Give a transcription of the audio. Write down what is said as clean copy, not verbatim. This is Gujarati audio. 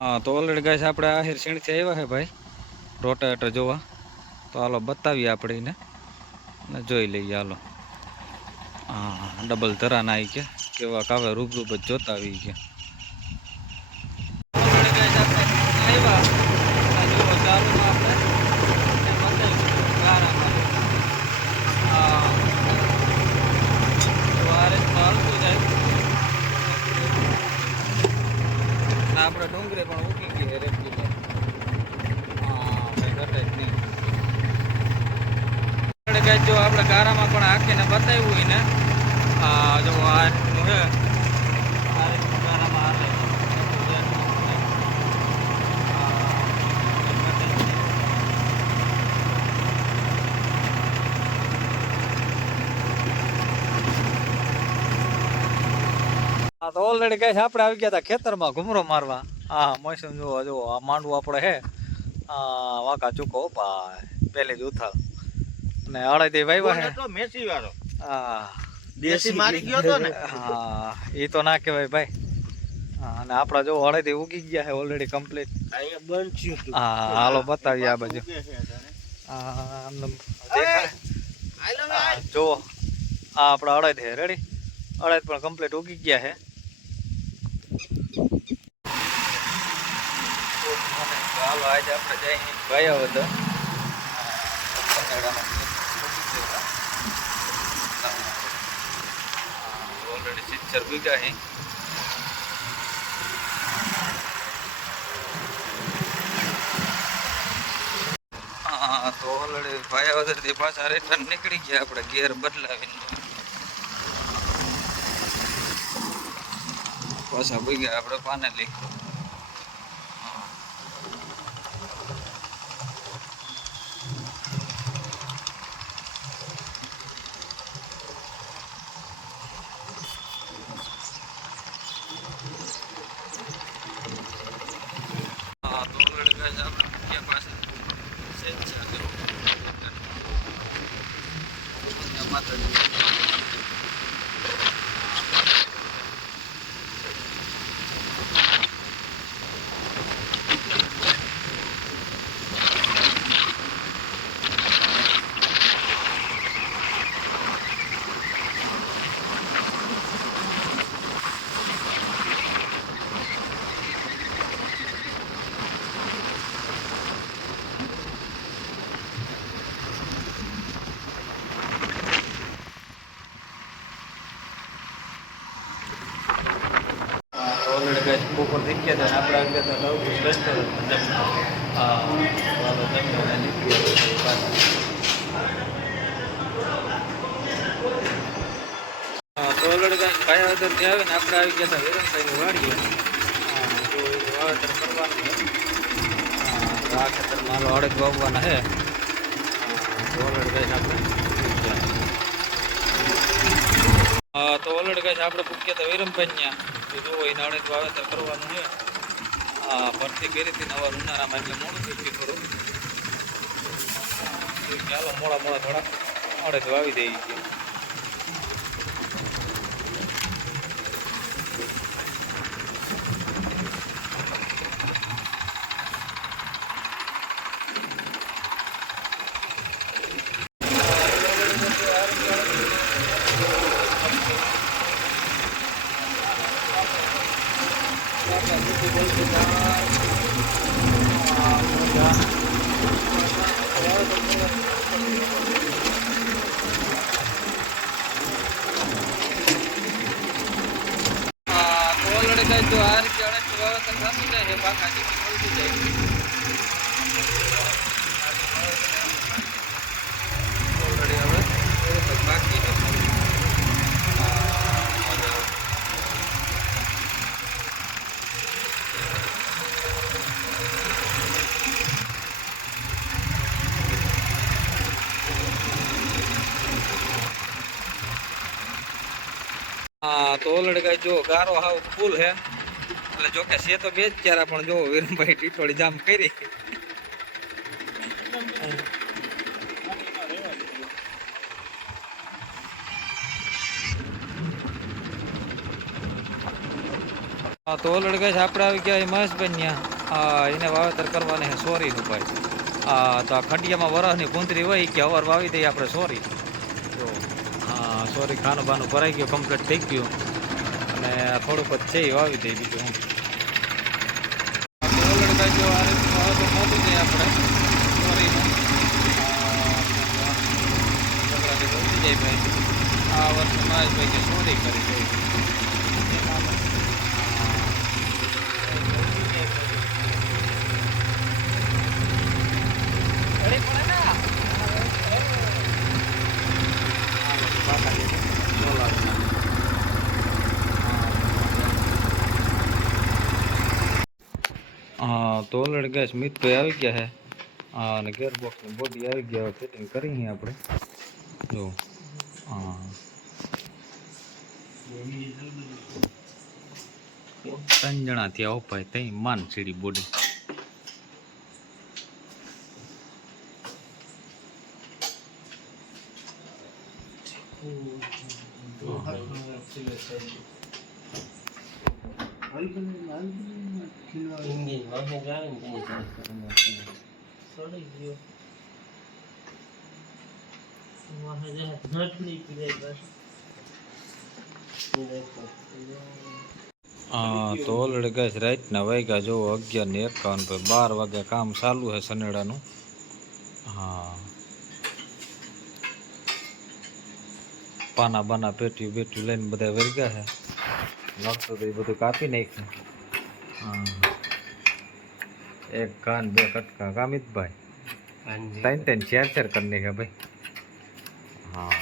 હા તો ઓલરેડી ગાઈસ આપણે આહિર સીણથી આવ્યા છે ભાઈ રોટાવેટર જોવા. તો હાલો બતાવીએ આપણે એને અને જોઈ લઈએ હાલો. હા ડબલ ધરાના આવી ગયા કેવા કાવે રૂબરૂ જ જોતા આવી ગયા. ઓલરેડી ગાઈસ આપણે આવ્યા જુઓ ચાલુમાં આપણે ગારામાં હાલતું જાય ને આપણે ડુંગળી પણ ઉગી ગઈ રેગ્યુલર. હા કઈ ઘટે જ નહીં. જો આપણે ગારામાં પણ આખીને બતાવ્યું એને જો આ રીતનું છે આ રીતનું ગારામાં હાલે. હા તો ઓલરેડી કઈ આપણે આવી ગયા હતા ખેતરમાં ઘૂમરો મારવા. હા મોસમ જુઓ જુઓ આ માંડવું આપણે હે વાંકા ચૂકો ભાઈ પેલી જ ઉથાળ ને અડદી વાવ્યા હે મેસી વાળો. હા દેશી મારી ગયો તો ને. હા એ તો ના કહેવાય ભાઈ. હા અને આપડા જો અડદી ઉગી ગયા છે ઓલરેડી કમ્પ્લીટ. અહીંયા બંધ થયું હતું. હા હાલો બતાવીએ આ બાજુ. જો આ આપડા અડદ છે રેડી. અડદ પણ કમ્પ્લીટ ઉગી ગયા છે. હાલો આજે આપણે જઈ ગયા બધા ઓલરેડી 70 વીઘા છે. હા તો ઓલરેડી ભાયાવદરથી પાછા રિટર્ન નીકળી ગયા આપણે ગેર બદલાવીને પાછા ભઈ ગયા આપણે પાનેલી. હા તો ઓલરેડી ગાઈસ આપણે ગયા પાછા ઓલરેડી ગાઈસ બપોર થઈ ગયા હતા આપણે આવી ગયા હતા નવપુર રેસ્ટોરન્ટ. હા વાલો જમવા નીકળી પાછા. હા તો ઓલરેડી ગાઈસ ભાયાવદરથી આવીને આપણે આવી ગયા હતા વિરમભાઈની વાડીએ. હા જો વાવેતર કરવાનું છે. હા આ ખેતરમાં હાલો અડદ વાવવાના છે. હા ઓલરેડી ગાઈસ આપણે હા તો ઓલરેડી ગાઈસ આપણે પૂછ્યા હતા વિરમભાઈ ત્યાં તો જો એને અડદ વાવેતર કરવાનું છે. હા ભરતી કરી હતી નવા ઉનાળામાં એટલે મોડું થઈ ગયું થોડું. ચાલો મોડા થોડાક અડદ વાવી દઈ ગયા. ઓલરેડી કઈ જો આ રીતે અડદ વાવેતર થતું જાય છે પાકા જીવી મળતું જાય. ઓલરેડી હવે બાકી નથી. હા તો ઓલરેડી કઈ જો ગારો હાવ ફૂલ હે એટલે જો કે છે તો બે જ ચારા પણ જો વીરમભાઈ ટીટોળી જામ કરી. હા તો ઓલરેડી ગઈ આપણે આવી ગયા મહેશભાઈ ત્યાં એને વાવેતર કરવાની છે સોરીનું ભાઈ. તો આ ખંડિયામાં વરસની કુંતરી હોય કે અવાર વાવી દઈએ આપણે સોરી. તો હા સોરી ખાનું બાનું ભરાઈ ગયું, કમ્પ્લીટ થઈ ગયું અને થોડુંક જ છે એ વાવી દઈએ બીજું હું. ઓલરેડી ગઈ જો આ રીતનું વાવેતર મોટું છે આપણે સોરીનું. પહોંચી જાય ભાઈ. આ વર્ષે મહેશભાઈ કે સોરી કરી દઈ. હા તો ઓલરેડી ગેસ મિતભાઈ આવી ગયા છે. અને ગેરબોક્સની બોડી આવી ગયા, ફિટિંગ કરી આપણે જો. હા 3 જણા થયા ભાઈ, તઈ માન સીડી બોડી. તો ઓલરેડી ગેસ રાતના વાગ્યા જો 11:51 ભાઈ. 12 વાગે કામ ચાલુ છે સનેડાનું. હા પાના બાના પેટ્યું બેટ્યું લઈને બધા વર્ગ્યા છે. લાગતું તો એ બધું કાપી નાખ્યું. હા 1 કાન 2 કટકા કામિતભાઈ 3 4 કરી નાખ્યા ભાઈ. હા